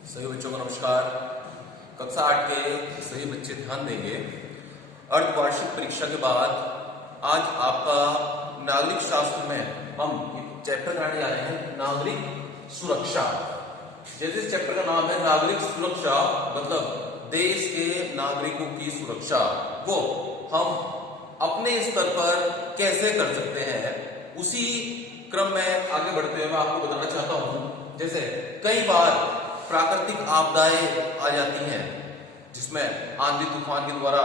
सभी बच्चों को नमस्कार। कक्षा 8 के सभी बच्चे ध्यान देंगे। अर्धवार्षिक परीक्षा के बाद आज आपका नागरिक शास्त्र में हम चैप्टर पढ़ने जा रहे हैं नागरिक सुरक्षा। जैसे इस चैप्टर का नाम है नागरिक सुरक्षा, मतलब देश के नागरिकों की सुरक्षा, वो हम अपने स्तर पर कैसे कर सकते हैं, उसी क्रम में आगे बढ़ते हुए मैं आपको बताना चाहता हूं। जैसे कई बार प्राकृतिक आपदाएं आ जाती हैं जिसमें आंधी तूफान के द्वारा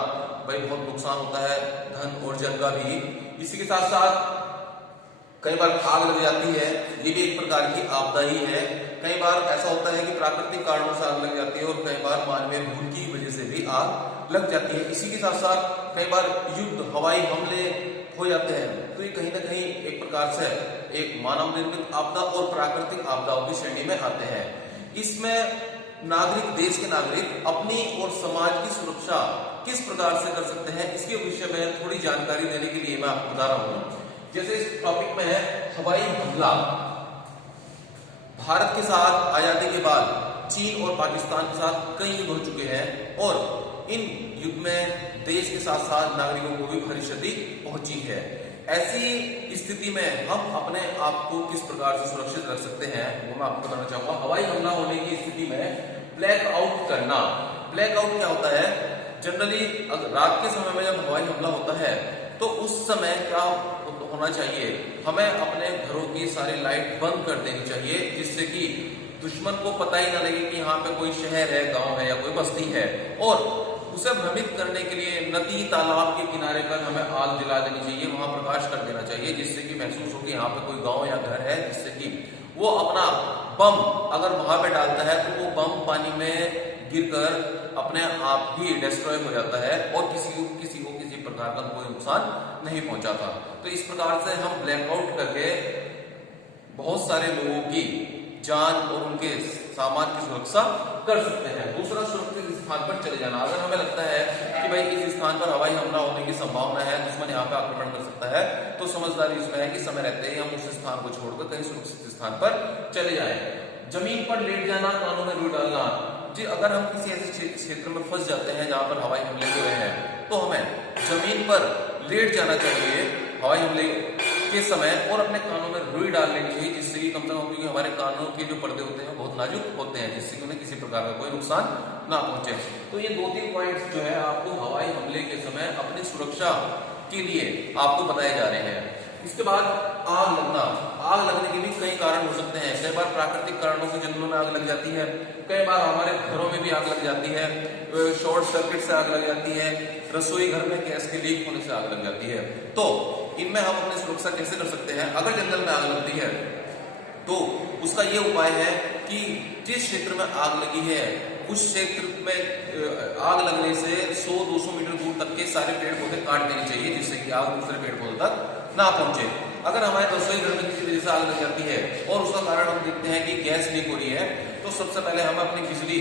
भाई बहुत नुकसान होता है, धन और जन का भी। इसी के साथ साथ कई बार आग लग जाती है, ये भी एक प्रकार की आपदा ही है। कई बार ऐसा होता है कि प्राकृतिक कारणों से आग लग जाती है और कई बार मानवीय भूल की वजह से भी आग लग जाती है। इसी के साथ साथ कई बार युद्ध, हवाई हमले हो जाते हैं। तो ये कहीं ना कहीं एक प्रकार से एक मानव निर्मित आपदा और प्राकृतिक आपदाओं की श्रेणी में आते हैं। इसमें नागरिक, देश के नागरिक अपनी और समाज की सुरक्षा किस प्रकार से कर सकते हैं, इसके विषय में थोड़ी जानकारी देने के लिए मैं आपको बता रहा हूं। जैसे इस टॉपिक में है हवाई हमला। भारत के साथ आजादी के बाद चीन और पाकिस्तान के साथ कई युद्ध हो चुके हैं और इन युद्ध में देश के साथ साथ नागरिकों को भी भारी क्षति पहुंची है। ऐसी स्थिति में हम अपने आप को किस प्रकार से सुरक्षित रख सकते हैं वो मैं आपको बताना चाहूंगा। हवाई हमला होने की स्थिति में ब्लैक आउट करना। ब्लैक आउट क्या होता है? जनरली रात के समय में जब हवाई हमला होता है तो उस समय क्या होना चाहिए, हमें अपने घरों की सारी लाइट बंद कर देनी चाहिए, जिससे कि दुश्मन को पता ही ना लगे कि यहाँ पे कोई शहर है, गांव है या कोई बस्ती है। और उसे भ्रमित करने के लिए नदी, तालाब के किनारे पर हमें आग जला देनी चाहिए, वहां प्रकाश कर देना चाहिए, जिससे कि महसूस हो कि यहाँ पे कोई गांव या घर है, जिससे कि वो अपना बम अगर वहां पे डालता है तो वो बम पानी में गिरकर अपने आप ही डिस्ट्रॉय हो जाता है और किसी को किसी प्रकार का कोई नुकसान नहीं पहुंचाता। तो इस प्रकार से हम ब्लैकआउट करके बहुत सारे लोगों की जान और उनके सामान की सुरक्षा कर सकते हैं। दूसरा, सुरक्षित स्थान पर चले जाना। अगर हमें लगता है कि भाई इस स्थान पर हवाई हमला होने की संभावना है, दुश्मन यहाँ पे आक्रमण कर सकता है, तो समझदारी इसमें है कि समय रहते ही हम उस स्थान को छोड़कर कहीं सुरक्षित स्थान पर चले जाएं। जमीन पर लेट जाना, कानों में रुई डालना। जी, अगर हम किसी ऐसे क्षेत्र में फंस जाते हैं जहां पर हवाई हमले हो रहे हैं तो हमें जमीन पर लेट जाना चाहिए हवाई हमले के समय और अपने कानों में रुई डाल लेनी चाहिए, जिससे कि कम से कम, क्योंकि हमारे कानों के जो पर्दे होते हैं बहुत नाजुक होते हैं, जिससे कि उन्हें किसी प्रकार का कोई नुकसान ना पहुंचे। तो ये 2-3 पॉइंट्स जो है आपको हवाई हमले के समय अपनी सुरक्षा के लिए आपको बताए जा रहे हैं। इसके बाद आग लगना। आग लगने के भी कई कारण हो सकते हैं। कई बार प्राकृतिक कारणों से जंगलों में आग लग जाती है, कई बार हमारे घरों में भी आग लग जाती है, शॉर्ट सर्किट से आग लग जाती है, रसोई घर में गैस के लीक होने से आग लग जाती है। तो इनमें हम अपनी सुरक्षा कैसे कर सकते हैं? अगर जंगल में आग लगती है तो उसका ये उपाय है कि जिस क्षेत्र में आग लगी है उस क्षेत्र में आग लगने से 100-200 मीटर दूर तक के सारे पेड़ पौधे काट देने चाहिए, जिससे कि आग दूसरे पेड़ पौधे तक ना पहुंचे। अगर हमारे रसोई घर में किसी वजह से आग लग जाती है और उसका कारण हम देखते हैं कि गैस लीक हो रही है, तो सबसे पहले हमें अपनी बिजली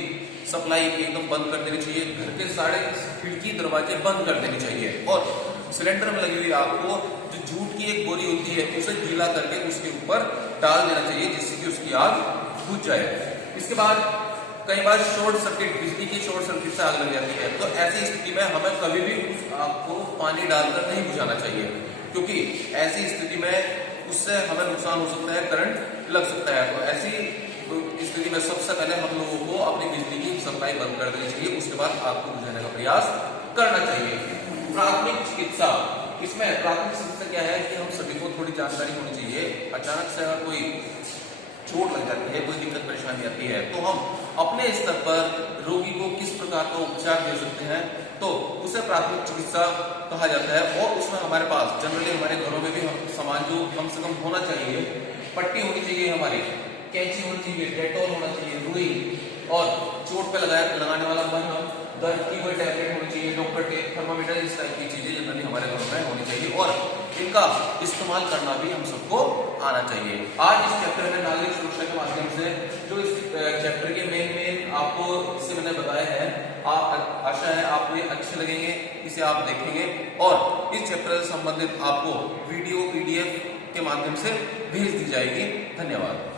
सप्लाई एकदम बंद कर देनी चाहिए। घर के सारे खिड़की, दरवाजे बंद कर देने चाहिए और सिलेंडर में लगी हुई आग को, जो जूट की एक बोरी होती है, उसे गीला करके उसके ऊपर डाल देना चाहिए, जिससे कि उसकी आग बुझ जाए। इसके बाद कई बार शॉर्ट सर्किट, बिजली की शॉर्ट सर्किट से आग लग जाती है, तो ऐसी स्थिति में हमें कभी भी उस आग को पानी डालकर नहीं बुझाना चाहिए, क्योंकि ऐसी स्थिति में उससे हमें नुकसान हो सकता है, करंट लग सकता है। तो ऐसी स्थिति में सबसे पहले हम लोगों को अपनी बिजली की सप्लाई बंद कर देनी चाहिए, उसके बाद आग को बुझाने का प्रयास करना चाहिए। प्राथमिक चिकित्सा। इसमें प्राथमिक चिकित्सा क्या है कि हम सभी को थोड़ी जानकारी होनी चाहिए। अचानक से अगर कोई चोट लग जाती है, कोई दिक्कत परेशानी आती है, तो हम अपने स्तर पर रोगी को किस प्रकार का उपचार दे सकते हैं, तो उसे प्राथमिक चिकित्सा कहा जाता है। और उसमें हमारे पास जनरली हमारे घरों में भी सामान जो कम से कम होना चाहिए, पट्टी होनी चाहिए, हमारी कैंची होनी चाहिए, डेटॉल होना चाहिए, रुई, और चोट पे लगाने वाला मरहम, दर्द की कोई टैबलेट होनी चाहिए, डॉक्टर टेप, थर्मामीटर, इस टाइप की चीजें जनरली हमारे घरों में होनी चाहिए और इनका इस्तेमाल करना भी हम सबको आना चाहिए। आज इस चैप्टर में नागरिक सुरक्षा के माध्यम से जो इस चैप्टर के मेन आपको इससे मैंने बताया है, आशा है आपको ये अच्छे लगेंगे, इसे आप देखेंगे और इस चैप्टर से संबंधित आपको वीडियो, PDF के माध्यम से भेज दी जाएगी। धन्यवाद।